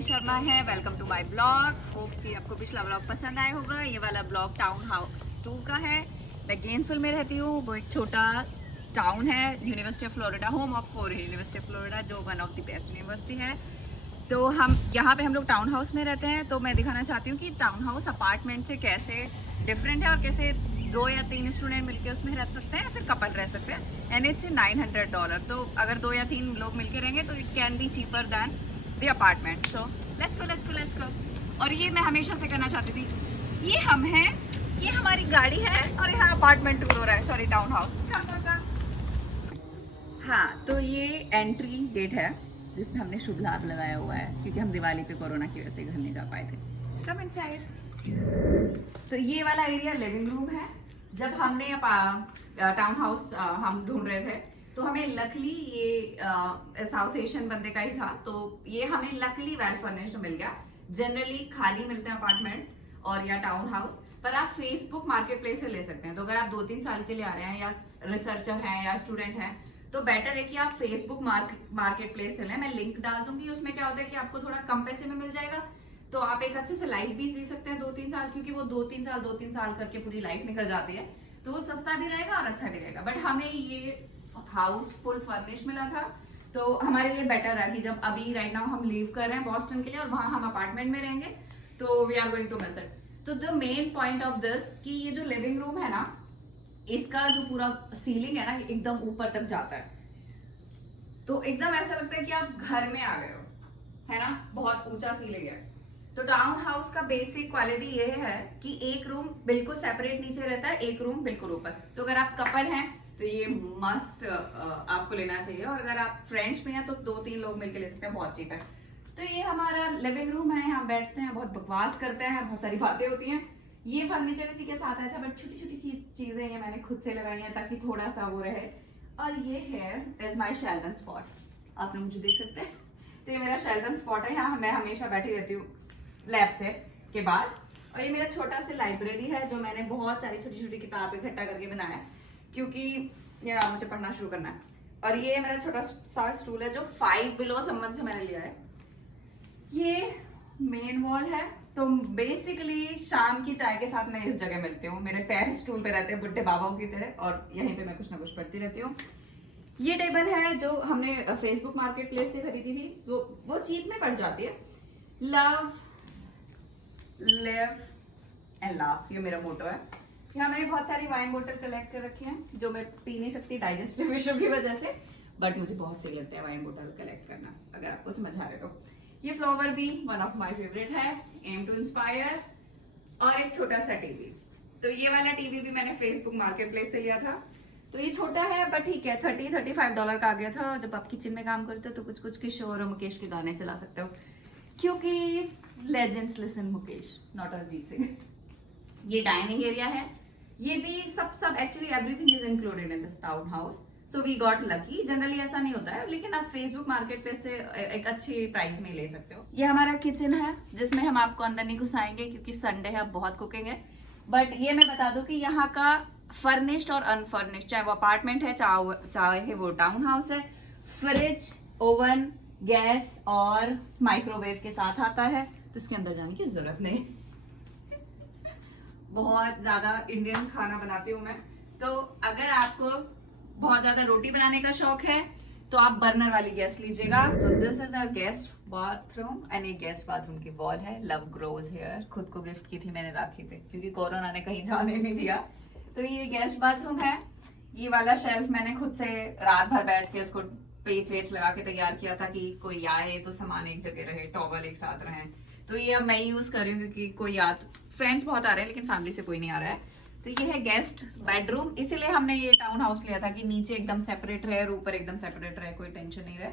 शिवानी शर्मा है। Welcome to my blog. Hope कि आपको पिछला ब्लॉग पसंद आया होगा। ये वाला ब्लॉग टाउन हाउस 2 का है। मैं गेंसविल में रहती हूँ। वो एक छोटा टाउन है, university of Florida, home of for university of Florida, जो one of the best university है। तो हम यहाँ पे हम लोग टाउन हाउस में रहते हैं। तो मैं दिखाना चाहती हूँ कि टाउन हाउस अपार्टमेंट से कैसे डिफरेंट है और कैसे 2 या 3 स्टूडेंट मिलकर उसमें रह सकते हैं, फिर कपल रह सकते हैं। And it's $900। तो अगर 2 या 3 लोग मिलकर रहेंगे तो it can be cheaper then the apartment. So let's go. और ये मैं हमेशा से करना चाहती थी। ये हम हैं, ये हमारी गाड़ी है और यहाँ अपार्टमेंट टूर हो रहा है, सॉरी टाउन हाउस। हाँ, तो ये एंट्री गेट है जिसमें हमने शुभ लाभ लगाया हुआ है, क्योंकि हम दिवाली पे कोरोना की वजह से घर नहीं जा पाए थे। Come inside. तो ये वाला एरिया लिविंग रूम है। जब हमने टाउन हाउस हम ढूंढ रहे थे तो हमें लकली ये साउथ एशियन बंदे का ही था, तो ये हमें लकली वेल फर्निश्ड मिल गया। जनरली खाली मिलते हैं अपार्टमेंट और या टाउन हाउस, पर आप फेसबुक मार्केट प्लेस से ले सकते हैं। तो अगर आप 2-3 साल के लिए आ रहे हैं या रिसर्चर हैं या स्टूडेंट हैं तो बेटर है कि आप फेसबुक मार्केट प्लेस से लें। मैं लिंक डाल दूंगी। उसमें क्या होता है कि आपको थोड़ा कम पैसे में मिल जाएगा, तो आप एक अच्छे से लाइफ भी जी सकते हैं 2-3 साल, क्योंकि वो 2-3 साल करके पूरी लाइफ निकल जाती है। तो वो सस्ता भी रहेगा और अच्छा भी रहेगा। बट हमें ये हाउस फुल फर्निश मिला था, तो हमारे लिए बेटर है कि जब अभी राइट नाउ हम लीव कर रहे हैं बॉस्टन के लिए और वहां हम अपार्टमेंट में रहेंगे, तो we are going to miss it. तो the main point of this कि ये जो लिविंग रूम है ना, इसका जो पूरा सीलिंग है ना, एकदम ऊपर तक जाता है। तो एकदम ऐसा लगता है कि आप घर में आ गए हो, है ना। बहुत ऊंचा सीलिंग है। तो टाउन हाउस का बेसिक क्वालिटी ये है कि एक रूम बिल्कुल सेपरेट नीचे रहता है, एक रूम बिल्कुल ऊपर। तो अगर आप कपल हैं तो ये मस्ट आपको लेना चाहिए, और अगर आप फ्रेंड्स में हैं तो 2-3 लोग मिलकर ले सकते हैं, बहुत चीप है। तो ये हमारा लिविंग रूम है। यहाँ बैठते हैं, बहुत बकवास करते हैं, बहुत सारी बातें होती हैं। ये फर्नीचर इसी के साथ आया था, बट छोटी छोटी चीजें ये मैंने खुद से लगाई हैं ताकि थोड़ा सा वो रहे। और ये है इज माई शेल्टन स्पॉट, आपने मुझे देख सकते हैं। तो ये मेरा शेल्टन स्पॉट है, यहाँ मैं हमेशा बैठी रहती हूँ लैब से के बाद। और ये मेरा छोटा सा लाइब्रेरी है, जो मैंने बहुत सारी छोटी छोटी किताब इकट्ठा करके बनाया है, क्योंकि ये मुझे पढ़ना शुरू करना है। और ये मेरा छोटा सा स्टूल है जो 5 बिलो संबंध से मैंने लिया है। ये मेन वॉल है। तो बेसिकली शाम की चाय के साथ मैं इस जगह मिलती हूँ। मेरे पैर स्टूल पे रहते हैं बुढ़े बाबाओं की तरह, और यहीं पे मैं कुछ ना कुछ पढ़ती रहती हूँ। ये टेबल है जो हमने फेसबुक मार्केट प्लेस से खरीदी थी, वो चीप में पड़ जाती है। लव, लिव एंड लाफ, ये मेरा मोटो है। यहाँ मैंने बहुत सारी वाइन बोतल कलेक्ट कर रखी हैं, जो मैं पी नहीं सकती डाइजेस्टिव इशू की वजह से, बट मुझे बहुत सही लगता है वाइन बोतल कलेक्ट करना, अगर आपको समझ आ रहे हो। ये फ्लावर भी वन ऑफ माय फेवरेट है, एम टू इंस्पायर। और एक छोटा सा टीवी। तो ये वाला टीवी भी मैंने फेसबुक मार्केट प्लेस से लिया था। तो ये छोटा है बट ठीक है, $30-35 का आ गया था। जब आप किचन में काम करते हो तो कुछ कुछ किशोर और मुकेश के गाने चला सकते हो, क्योंकि legends listen Mukesh, not Arijit Singh. ये डाइनिंग एरिया है। ये भी सब actually everything is included in this town house, so we got lucky. Generally ऐसा नहीं होता है, लेकिन आप फेसबुक मार्केट प्लेस से एक अच्छी प्राइस में ले सकते हो। ये हमारा किचन है, जिसमें हम आपको अंदर नहीं घुसाएंगे क्योंकि संडे है, बहुत कुकिंग है। बट ये मैं बता दूं कि यहाँ का फर्निश्ड और अनफर्निश्ड, चाहे वो अपार्टमेंट है चाहे वो टाउन हाउस है, फ्रिज, ओवन, गैस और माइक्रोवेव के साथ आता है, तो इसके अंदर जाने की जरूरत नहीं। बहुत ज्यादा इंडियन खाना बनाती हूँ मैं। तो अगर आपको बहुत ज्यादा रोटी बनाने का शौक है तो आप बर्नर वाली गैस लीजिएगा। So this is our guest bathroom, and ये गेस्ट बाथरूम की वॉल है, लव ग्रोज हियर। खुद को गिफ्ट की थी मैंने राखी पे, क्योंकि कोरोना ने कहीं जाने नहीं दिया। तो ये गेस्ट बाथरूम है। ये वाला शेल्फ मैंने खुद से रात भर बैठ के उसको पेच वेच लगा के तैयार किया था कि कोई आए तो सामान एक जगह रहे, टॉवल एक साथ रहे। तो ये अब मैं यूज कर रही हूँ, क्योंकि कोई फ्रेंड्स बहुत आ रहे हैं लेकिन फैमिली से कोई नहीं आ रहा है। तो ये है गेस्ट बेडरूम। इसीलिए हमने ये टाउन हाउस लिया था कि नीचे एकदम सेपरेट रहे और ऊपर एकदम सेपरेट रहे, कोई टेंशन नहीं रहे।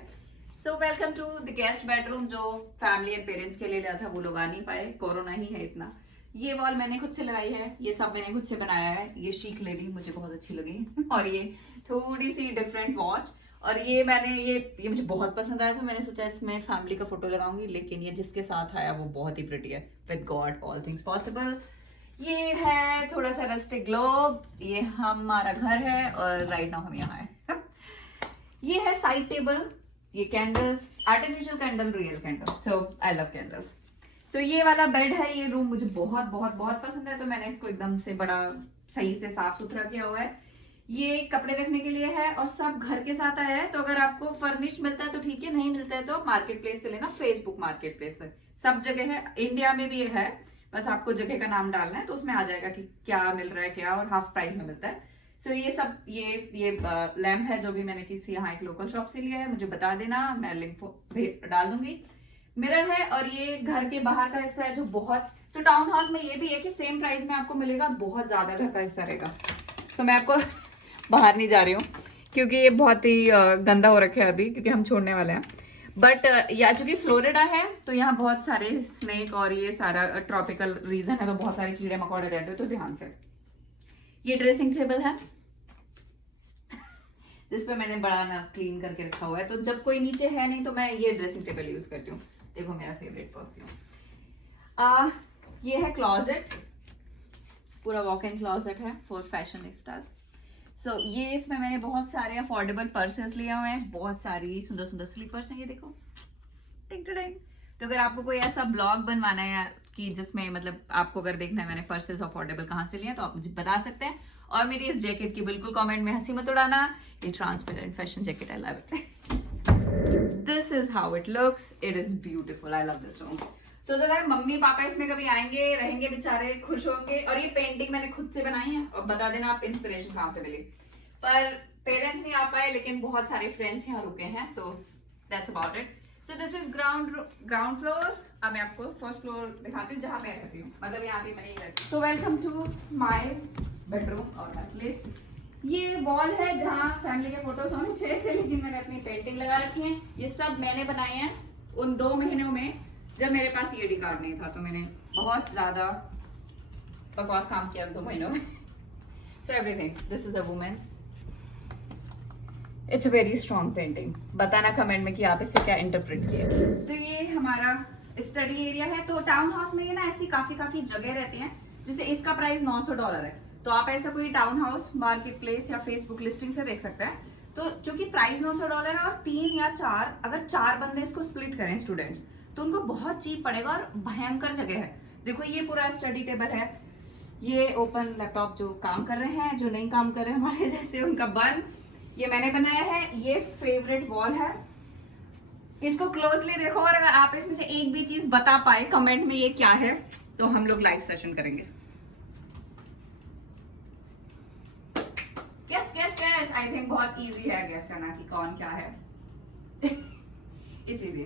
So welcome to the guest bedroom, जो फैमिली एंड पेरेंट्स के लिए लिया था, वो लोग आ नहीं पाए, कोरोना ही है इतना। ये वॉल मैंने खुद से लगाई है, ये सब मैंने खुद से बनाया है। ये शीक लेडी मुझे बहुत अच्छी लगी और ये थोड़ी सी डिफरेंट वॉच। और ये मैंने ये मुझे बहुत पसंद आया था। मैंने सोचा इसमें फैमिली का फोटो लगाऊंगी, लेकिन ये जिसके साथ आया वो बहुत ही प्रिटी है। With God all things possible. ये है थोड़ा सा रस्टिक ग्लोब। ये हमारा घर है और राइट नाउ हम यहाँ हैं। ये है साइड टेबल। ये candles, artificial candle, real candle, so I love candles. तो ये वाला बेड है, ये रूम मुझे बहुत बहुत बहुत पसंद है, तो मैंने इसको एकदम से बड़ा सही से साफ सुथरा किया हुआ है। ये कपड़े रखने के लिए है और सब घर के साथ आया है। तो अगर आपको फर्निश मिलता है तो ठीक है, नहीं मिलता है तो मार्केट प्लेस से लेना, फेसबुक मार्केट प्लेस से सब जगह है, इंडिया में भी है, बस आपको जगह का नाम डालना है तो उसमें आ जाएगा कि क्या मिल रहा है क्या, और हाफ प्राइस में मिलता है। सो ये सब ये लैम्प है जो भी मैंने किसी यहाँ एक लोकल शॉप से लिया है, मुझे बता देना, मैं लिंक डाल दूंगी। मिरर है और ये घर के बाहर का हिस्सा है जो बहुत, सो टाउन हाउस में ये भी है कि सेम प्राइस में आपको मिलेगा, बहुत ज्यादा घर का हिस्सा रहेगा। सो मैं आपको बाहर नहीं जा रही हूँ क्योंकि ये बहुत ही गंदा हो रखा है अभी, क्योंकि हम छोड़ने वाले हैं। बट या चूंकि फ्लोरिडा है तो यहाँ बहुत सारे स्नेक और ये सारा ट्रॉपिकल रीजन है, तो बहुत सारे कीड़े मकोड़े रहते हैं, तो ध्यान से। ये ड्रेसिंग टेबल है जिसपे मैंने बड़ा ना क्लीन करके रखा हुआ है, तो जब कोई नीचे है नहीं तो मैं ये ड्रेसिंग टेबल यूज करती हूँ। देखो मेरा फेवरेट परफ्यूम। ये है क्लॉजेट, पूरा वॉक इन क्लॉजेट है फॉर फैशनिस्टास। सो ये इसमें मैंने बहुत सारे अफोर्डेबल पर्सेस लिए हुए हैं, बहुत सारी सुंदर सुंदर स्लीपर्स हैं, ये देखो टिंग टिंग। तो अगर आपको कोई ऐसा ब्लॉग बनवाना है कि जिसमें मतलब आपको अगर देखना है मैंने पर्सेस अफोर्डेबल कहाँ से लिए तो आप मुझे बता सकते हैं। और मेरी इस जैकेट की बिल्कुल कमेंट में हंसी मत उड़ाना, ये transparent fashion jacket, I love it. This is how it looks, it is beautiful, I love this room. So जो है मम्मी पापा इसमें कभी आएंगे रहेंगे बेचारे, खुश होंगे। और ये पेंटिंग मैंने खुद से बनाई है, और बता देना आप इंस्पिरेशन कहाँ से मिली। पर पेरेंट्स नहीं आ पाए, लेकिन बहुत सारे फ्रेंड्स यहाँ रुके हैं, तो that's about it. So this is ground floor. अब मैं आपको फर्स्ट फ्लोर दिखाती हूँ जहाँ मैं रहती हूँ, मतलब यहाँ पे मैं ही रहती हूँ। So welcome to my bedroom और माय प्लेस। ये वॉल है जहाँ फैमिली के फोटोज होने चाहिए थे, लेकिन मैंने अपनी पेंटिंग लगा रखी है। ये सब मैंने बनाए हैं उन 2 महीनों में जब मेरे पास ईडी कार्ड नहीं था, तो मैंने बहुत ज्यादा बकवास काम किया 2 महीनों में। So everything, this is a women, it's a very strong painting. बताना कमेंट में कि आप इससे क्या इंटरप्रेट किए। तो ये हमारा स्टडी एरिया है। तो टाउन हाउस में ये ना ऐसी काफी जगह रहती हैं, जैसे इसका प्राइस $900 है, तो आप ऐसा कोई टाउन हाउस मार्केट प्लेस या फेसबुक लिस्टिंग से देख सकते हैं। तो चूंकि प्राइस $900 है और 3 या 4 अगर 4 बंदे इसको स्प्लिट करें स्टूडेंट्स, तो उनको बहुत चीप पड़ेगा और भयंकर जगह है। देखो ये पूरा स्टडी टेबल है, ये ओपन लैपटॉप जो काम कर रहे हैं, जो नहीं काम कर रहे हैं हमारे जैसे उनका बंद, ये मैंने बनाया है। ये फेवरेट वॉल है, इसको क्लोजली देखो, और अगर आप इसमें से एक भी चीज बता पाए कमेंट में ये क्या है, तो हम लोग लाइव सेशन करेंगे। गेस आई थिंक बहुत इजी है गेस करना कि कौन क्या है। It's easy.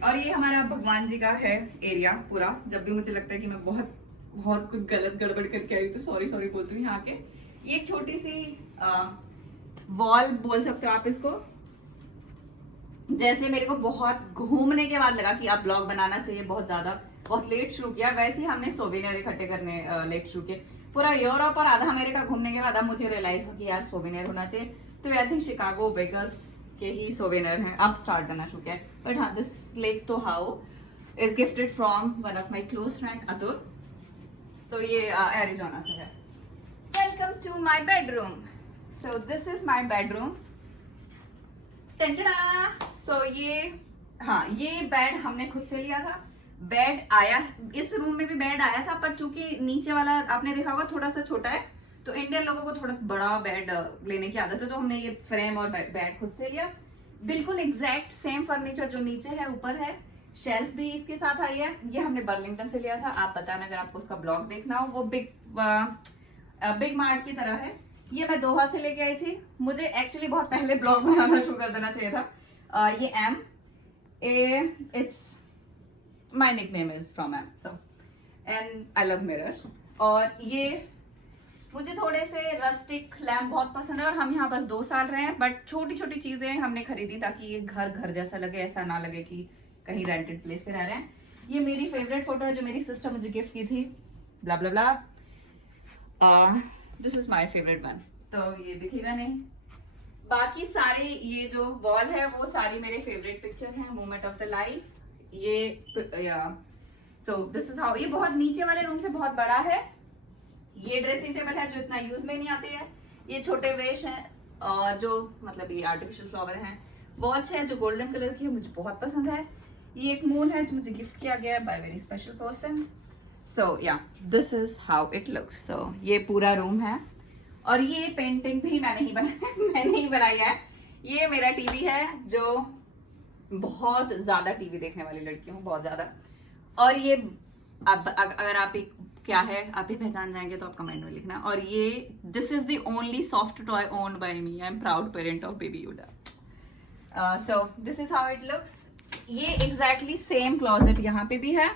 और ये हमारा भगवान जी का है एरिया पूरा। जब भी मुझे लगता है कि मैं बहुत कुछ गलत गड़बड़ करके आई तो सॉरी बोलती हूँ। यहाँ के ये एक छोटी सी वॉल बोल सकते हो आप इसको। जैसे मेरे को बहुत घूमने के बाद लगा कि अब ब्लॉग बनाना चाहिए, बहुत लेट शुरू किया, वैसे ही हमने सोवेनियर इकट्ठे करने लेट शुरू किए। पूरा यूरोप और आधा अमेरिका घूमने के बाद अब मुझे रियलाइज हुआ कि यार सोवेनियर होना चाहिए, तो आई थिंक शिकागो वेगस के ही सोवेनियर हैं, अब स्टार्ट करना शुरू किया है। बट हाँ, दिस लेक तो how is gifted from one of my close friend Atul, तो ये एरिजोना से है। Welcome to my bedroom. So this is my bedroom. So ये बेड हमने खुद से लिया था। बेड आया, इस रूम में भी बेड आया था, पर चूंकि नीचे वाला आपने देखा होगा थोड़ा सा छोटा है, तो इंडियन लोगों को थोड़ा बड़ा बेड लेने की आदत है, तो हमने ये फ्रेम और बेड खुद से लिया। बिल्कुल एग्जैक्ट सेम फर्नीचर जो नीचे है ऊपर है, शेल्फ भी इसके साथ आई है। ये हमने बर्लिंगटन से लिया था, आप बताना अगर आपको उसका ब्लॉग देखना हो, वो बिग मार्ट की तरह है। ये मैं दोहा से लेके आई थी, मुझे एक्चुअली बहुत पहले ब्लॉग बनाना शुरू कर देना चाहिए था। ये it's my nickname is from M, so and I love mirrors. और ये मुझे थोड़े से रस्टिक लैम्प बहुत पसंद है, और हम यहाँ बस 2 साल रहे हैं, बट छोटी छोटी चीजें हमने खरीदी ताकि ये घर जैसा लगे, ऐसा ना लगे कि कहीं रेंटेड प्लेस पे रह रहे हैं। ये मेरी फेवरेट फोटो है जो मेरी सिस्टर मुझे गिफ्ट की थी, blah blah blah. This is my favourite one, तो ये दिखेगा नहीं। बाकी सारे ये जो वॉल है वो सारी मेरे फेवरेट पिक्चर हैं, मोमेंट ऑफ द लाइफ। ये सो दिस इज हाउ, ये बहुत नीचे वाले रूम से बहुत बड़ा है। ये ड्रेसिंग टेबल है जो इतना यूज में नहीं आती है। ये छोटे वेश हैं, और जो मतलब ये आर्टिफिशियल फ्लावर हैं। वॉच है जो गोल्डन कलर की है, मुझे बहुत पसंद है। ये एक मून है जो मुझे गिफ्ट किया गया है by very special person. So yeah this is how it looks. So ये पूरा रूम है और ये पेंटिंग भी मैंने ही बनाई मैंने ही बनाई है। ये मेरा टीवी है जो बहुत ज्यादा टीवी देखने वाली लड़की हूँ, बहुत ज्यादा। और ये अब अगर आप एक क्या है आप ही पहचान जाएंगे तो आप कमेंट में लिखना। और ये this is the only soft toy owned by me. I am proud parent of baby Yoda. So this is how it looks. ये एग्जैक्टली सेम क्लोजेट यहाँ पे भी है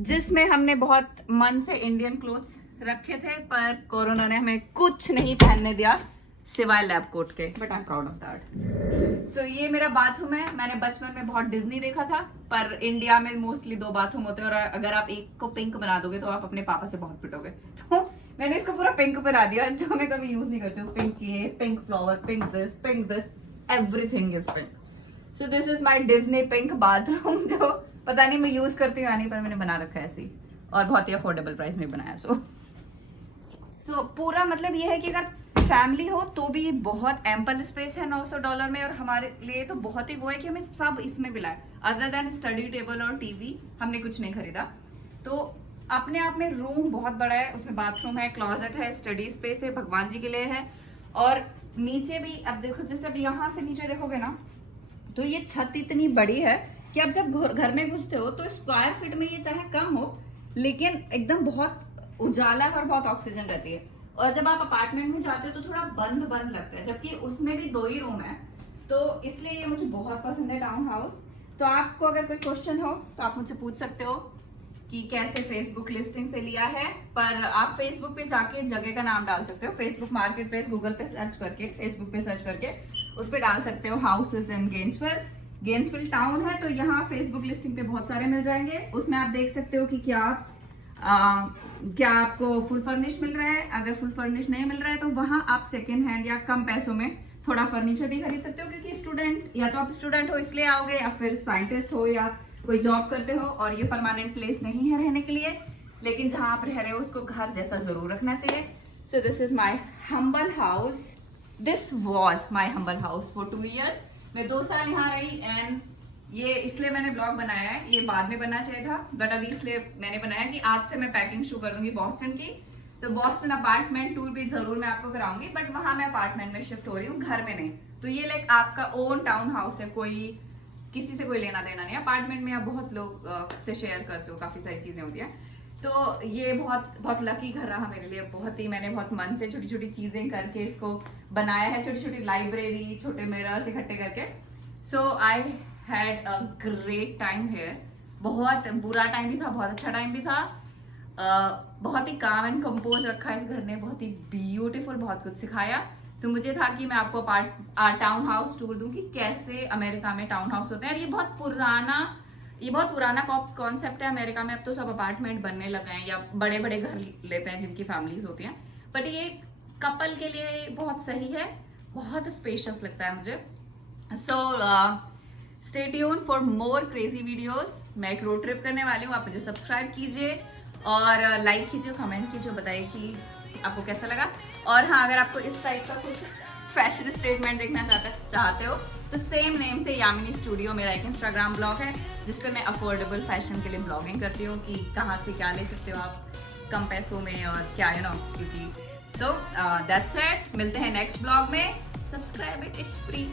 जिसमें हमने बहुत मन से इंडियन क्लोथ्स रखे थे, पर कोरोना ने हमें कुछ नहीं पहनने दिया सिवाय लैब कोट के। But I am proud of that. So ये मेरा बाथरूम है। मैंने बचपन में बहुत डिज्नी देखा था, पर इंडिया में मोस्टली 2 बाथरूम होते हैं और अगर आप एक को पिंक बना दोगे तो आप अपने पापा से बहुत पिटोगे। तो मैंने इसको पूरा पिंक बना दिया, जो मैं कभी यूज नहीं करती हूँ। पिंक ये, pink flower, pink this, everything is pink. So this is my Disney pink bathroom, जो पता नहीं मैं यूज करती हूँ या नहीं, पर मैंने बना रखा है ऐसे और बहुत ही अफोर्डेबल प्राइस में बनाया। सो पूरा मतलब ये है कि अगर फैमिली हो तो भी बहुत एम्पल स्पेस है $900 में। और हमारे लिए तो बहुत ही वो है कि हमें सब इसमें मिला है, अदर देन स्टडी टेबल और टीवी हमने कुछ नहीं खरीदा। तो अपने आप में रूम बहुत बड़ा है, उसमें बाथरूम है, क्लोजेट है, स्टडी स्पेस है, भगवान जी के लिए है। और नीचे भी अब देखो, जैसे अब यहाँ से नीचे देखोगे ना तो ये छत इतनी बड़ी है कि अब जब घर में घुसते हो तो स्क्वायर फीट में ये चाहे कम हो लेकिन एकदम बहुत उजाला और बहुत ऑक्सीजन रहती है। और जब आप अपार्टमेंट में जाते हो तो थोड़ा बंद बंद लगता है, जबकि उसमें भी 2 ही रूम है। तो इसलिए ये मुझे बहुत पसंद है टाउन हाउस। तो आपको अगर कोई क्वेश्चन हो तो आप मुझसे पूछ सकते हो कि कैसे फेसबुक लिस्टिंग से लिया है। पर आप फेसबुक पे जाके जगह का नाम डाल सकते हो, फेसबुक मार्केट प्लेस गूगल पे सर्च करके, फेसबुक पे सर्च करके उस पर डाल सकते हो हाउसेज इन गेंसविल टाउन है। तो यहाँ फेसबुक लिस्टिंग पे बहुत सारे मिल जाएंगे। उसमें आप देख सकते हो कि क्या आपको फुल फर्निश मिल रहा है। अगर फुल फर्निश नहीं मिल रहा है तो वहां आप सेकेंड हैंड या कम पैसों में थोड़ा फर्नीचर भी खरीद सकते हो, क्योंकि स्टूडेंट या तो आप स्टूडेंट हो इसलिए आओगे, या फिर साइंटिस्ट हो या कोई जॉब करते हो और ये परमानेंट प्लेस नहीं है रहने के लिए। लेकिन जहां आप रह रहे हो उसको घर जैसा जरूर रखना चाहिए। सो this is my humble house. This was my humble house for 2 years। मैं 2 साल यहाँ रही एंड ये इसलिए मैंने ब्लॉग बनाया है, ये बाद में बनना चाहिए था बट अभी इसलिए मैंने बनाया कि आज से मैं पैकिंग शुरू कर दूंगी बॉस्टन की। तो बॉस्टन अपार्टमेंट टूर भी जरूर मैं आपको कराऊंगी, बट वहां मैं अपार्टमेंट में शिफ्ट हो रही हूँ, घर में नहीं। तो ये लाइक आपका ओन टाउन हाउस है, कोई किसी से कोई लेना देना नहीं। अपार्टमेंट में आप बहुत लोग से शेयर करते हो, काफी सारी चीजें होती हैं। तो ये बहुत बहुत लकी घर रहा मेरे लिए। बहुत ही मैंने बहुत मन से छोटी छोटी चीजें करके इसको बनाया है, छोटी छोटी लाइब्रेरी, छोटे मिरर्स इकट्ठे करके। So I had a great time here. बहुत बुरा टाइम भी था, बहुत अच्छा टाइम भी था। बहुत ही काम एंड कंपोज रखा है इस घर ने, बहुत ही ब्यूटीफुल, बहुत कुछ सिखाया। तो मुझे था कि मैं आपको टाउन हाउस टूर दूं कि कैसे अमेरिका में टाउन हाउस होते हैं। और ये बहुत पुराना कॉन्सेप्ट है अमेरिका में। अब तो सब अपार्टमेंट बनने लगे हैं या बड़े बड़े घर लेते हैं जिनकी फैमिलीज होती हैं, बट ये कपल के लिए बहुत सही है, बहुत स्पेशियस लगता है मुझे। So stay tune for more crazy videos. मैं एक रोड ट्रिप करने वाली हूँ, आप मुझे सब्सक्राइब कीजिए और लाइक कीजिए, कमेंट कीजिए, बताइए कि आपको कैसा लगा। और हाँ, अगर आपको इस टाइप का कुछ फैशन स्टेटमेंट देखना चाहते हो तो सेम नेम से यामिनी स्टूडियो मेरा एक इंस्टाग्राम ब्लॉग है जिसपे मैं अफोर्डेबल फैशन के लिए ब्लॉगिंग करती हूँ कि कहाँ से क्या ले सकते हो आप कम पैसों में और क्या यू नो क्योंकि। सो दैट्स इट, मिलते हैं नेक्स्ट ब्लॉग में। Subscribe it, it's free.